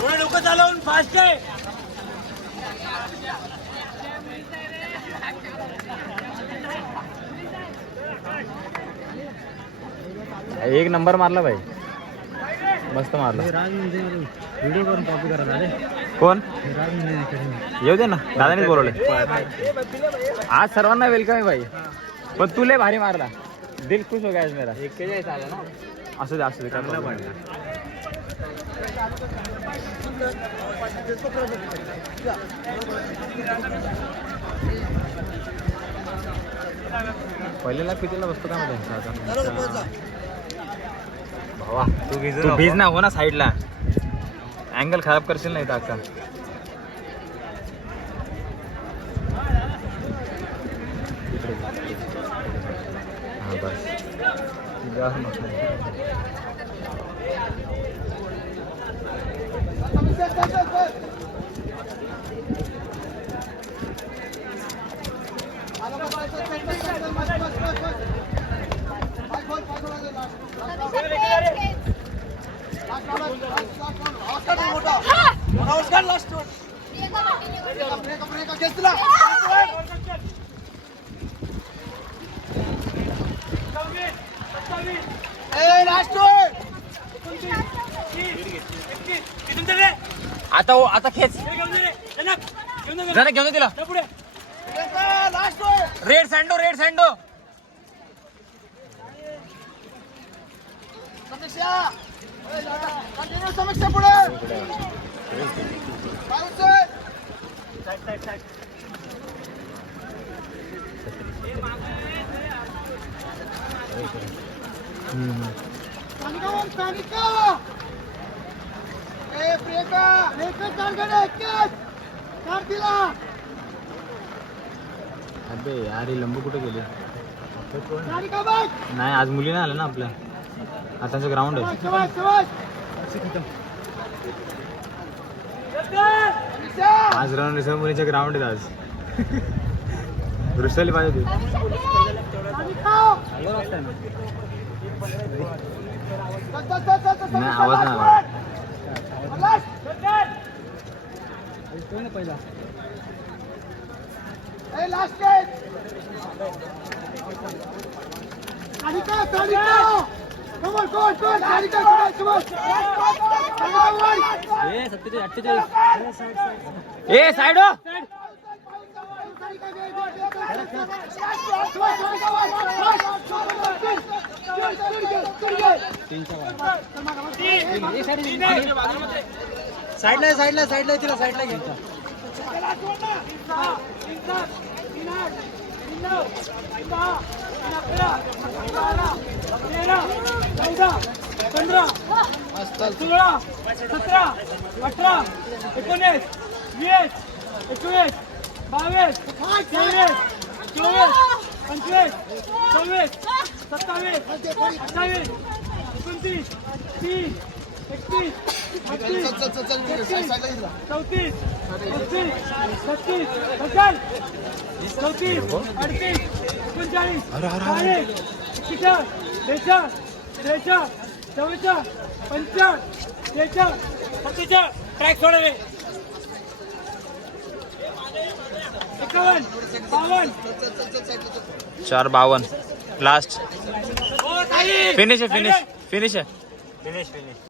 थोडे डोकं चालवून फास्ट आहे. एक नंबर मारला भाई, मस्त मारला. व्हिडिओ करून कॉपी करा झाले. कोण येऊ दे ना, दादानेच बोलवले. आज सर्वांना वेलकम आहे भाई, पण तू लय भारी मारला. दिल खुश हो गया आज मेरा. असू दे असू दे, काय problem नाही. पहिल्याला कितीला बसतो काय माहिती आता. भावा तू बीज ना हो ना साईडला, अँगल खराब करशील नाही तर अक्का. हा बस आता खेच जरा घेऊन दिला. रेड सँडो समीक्षा पुढे. अबे यार ही लंबू कुठे गेली. नाही आज मुली नाही आल्या ना आपल्या, आता त्यांचं ग्राउंड आहे. आज राऊंड रिसर्व मुलीचे ग्राउंड आहे आज. रुसली पाहिजे तू. नाही आवाज नाही आला. पहिला ए साइड हो. साईडला तिला साईडला घ्यायचा. 15, 16, 17, 18, 19, 20, 21, 22, 23, 24, 25, 26, 27, 28, 29, 30, 31, 32, 33, 34, 35, 36, 37, 38, 39, 40, 41, 42, 43, 44, 45, 46, 47. ट्रॅक सोडा रे. 51, 52, 4:52 लास्ट. फिनिश आहे.